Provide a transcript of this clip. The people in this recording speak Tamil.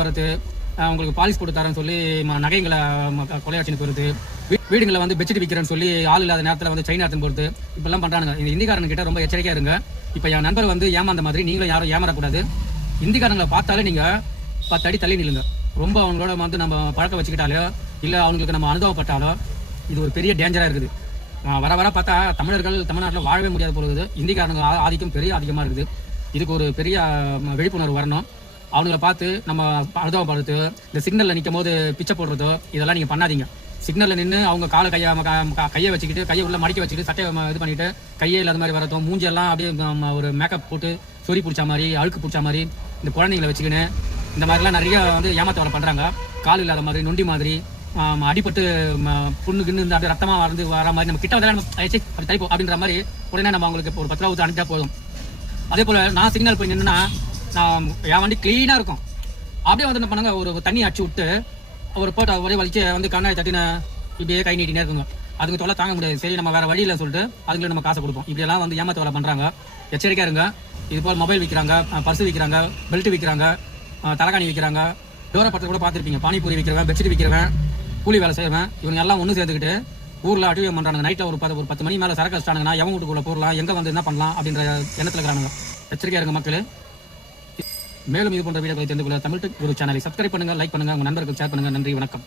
வரது, உங்களுக்கு பாலிஷ் போட்டு தரேன்னு சொல்லி நகைங்களை கொலையாச்சின்னு போகிறது, வீடுங்களை வந்து பெட்ஷீட் விற்கிறேன்னு சொல்லி ஆள் இல்லாத நேரத்தில் வந்து செயின் எடுத்துன்னு போகிறது, இப்பெல்லாம் பண்ணுறானுங்க. இந்த இந்திக்காரங்க கிட்ட ரொம்ப எச்சரிக்கையாக இருங்க. இப்போ என் நண்பர் வந்து ஏமாந்த மாதிரி நீங்களும் யாரும் ஏமாறக்கூடாது. இந்திக்காரங்களை பார்த்தாலே நீங்கள் 10 அடி தள்ளி நில்லுங்க. ரொம்ப அவங்களோட வந்து நம்ம பழக்கம் வச்சுக்கிட்டாலோ இல்லை அவங்களுக்கு நம்ம அனுபவப்பட்டாலோ இது ஒரு பெரிய டேஞ்சராக இருக்குது. வர வர பார்த்தா தமிழர்கள் தமிழ்நாட்டில் வாழவே முடியாது போகுது. இந்திக்காரங்க ஆதிக்கம் பெரிய அதிகமாக இருக்குது. இதுக்கு ஒரு பெரிய விழிப்புணர்வு வரணும். அவங்கள பார்த்து நம்ம அனுபவப்படுறது, இந்த சிக்னலில் நிற்கும் போது பிச்சை போடுறதோ இதெல்லாம் நீங்கள் பண்ணாதீங்க. சிக்னலில் நின்று அவங்க கையை வச்சுக்கிட்டு கையை உள்ள மடிக்க வச்சுக்கிட்டு சட்டையை இது பண்ணிவிட்டு கையே இல்லாத மாதிரி வரதும், மூஞ்செல்லாம் அப்படியே ஒரு மேக்கப் போட்டு சொறி பிடிச்ச மாதிரி அழுக்கு பிடிச்ச மாதிரி இந்த குழந்தைங்களை வச்சுக்கின்னு இந்த மாதிரிலாம் நிறைய வந்து ஏமாத்த வர பண்ணுறாங்க. கால் இல்லாத மாதிரி நொண்டி மாதிரி அடிப்பட்டு புண்ணுக்குன்னு இந்த அப்படியே ரத்தமாக வந்து வர மாதிரி நம்ம கிட்ட வந்து அப்படி தைப்போம் அப்படின்ற மாதிரி உடனே நம்ம அவங்களுக்கு ஒரு 10 ரூபா ஊற்றி அனுப்பிட்டா போதும். அதே போல் நான் சிக்னல் போய் நின்றுனா நான் என் வண்டி க்ளீனாக இருக்கும். அப்படியே வந்து என்ன பண்ணுங்க, ஒரு தண்ணி அடிச்சு விட்டு ஒரு போட்டோ ஒரே வலிச்சு வந்து கண்ணாடி தட்டின இப்படியே கை நீட்டினே இருக்குங்க. அதுக்கு தொலை தாங்க முடியாது. சரி நம்ம வேறு வழியில் சொல்லிட்டு அதுக்கு நம்ம காசை கொடுப்போம். இப்படியெல்லாம் வந்து ஏமாத்த வேலை பண்ணுறாங்க. எச்சரிக்கையாக இருங்க. இது போல் மொபைல் விற்கிறாங்க, பர்ஸு விற்கிறாங்க, பெல்ட் விற்கிறாங்க, தலைகாணி விற்கிறாங்க, டோரை படத்தை கூட பார்த்துருப்பீங்க. பானிபூரி விற்கிறவன், பெட்ஷீட் விற்கிறவன், கூலி வேலை செய்வேன், இவங்க எல்லாம் ஒன்று சேர்ந்துக்கிட்டு ஊரில் அடிவம் பண்ணுறாங்க. நைட்டில் ஒரு 10 மணி மேலே சரக்கு வச்சிட்டாங்கன்னா எவன் வீட்டுக்குள்ளே போடலாம், எங்கே வந்து என்ன பண்ணலாம் அப்படின்ற எண்ணத்தில் இருக்கிறாங்க. எச்சரிக்கையாக இருங்க மக்களே. மேலும் இது போன்ற வீடியோக்களை தெரிந்து கொள்ள தமிழ் டெக் குரு சேனலை சப்ஸ்கிரைப் பண்ணுங்கள், லைக் பண்ணுங்கள், உங்கள் நண்பர்களுக்கு ஷேர் பண்ணுங்கள். நன்றி, வணக்கம்.